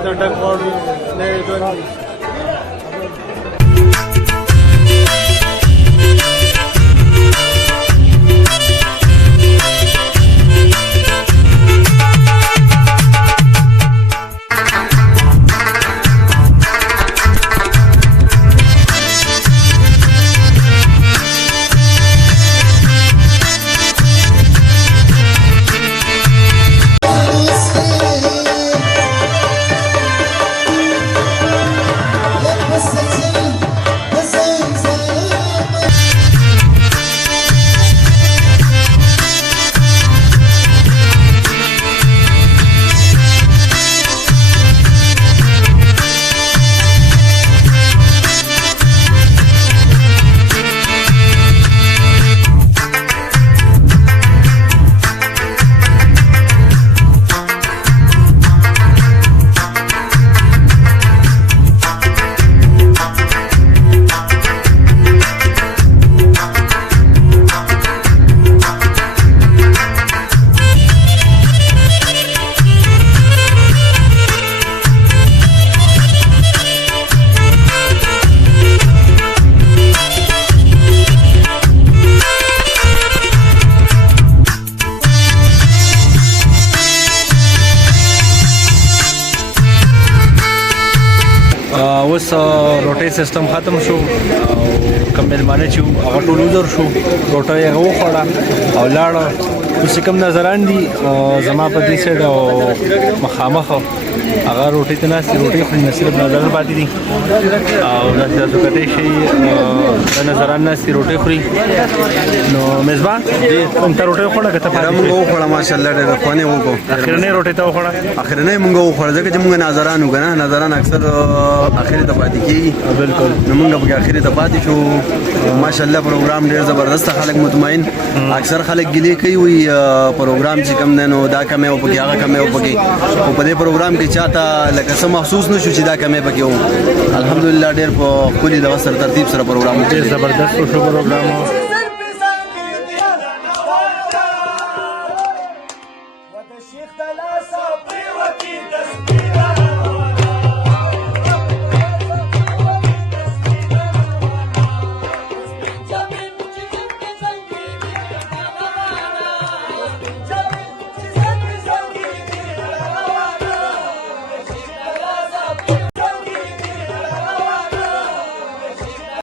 ورته ډک غواړو نه یې ژوند اوس روټۍ سیستم ختم شو او کوم مېلمانه چې هغه ټول وزر شو روټۍ هغه وخوړه او لاړه اوس کوم نظران دي زما په دې سایډ او مخامخ هغه روټۍ ته ناستې روټۍ خو نه صرف نظر پاتې دي او داسې کټی شي د نظران ناستې روټۍ خوري نو میزبان ته روټۍ وخوړه که ته پاتې موږ وخوړه ماشاءالله ډېره خوندې وکړو اخرنۍ روټۍ ته وخوړه اخرنۍ موږ وخوړه ځکه چې موږ نظران وو که نه نظران اکثر اخرې ته پاتې کېږي بالکل نو موږ پکې اخرې ته پاتې شو ماشاءالله پروګرام ډېر زبردست خلک مطمئن اکثر خلک ګیلې کوي وي پروګرام چې کوم دی نو دا کمې و پکې هغه کمې و پکې خو په دې پروګرام کې چاته لکه څه محسوس نه شو چې دا کمې پکې وو الحمدلله ډېر په ښکلي دغه سره ترتیب سره پروګرام ډېر زبردست شو پروګرام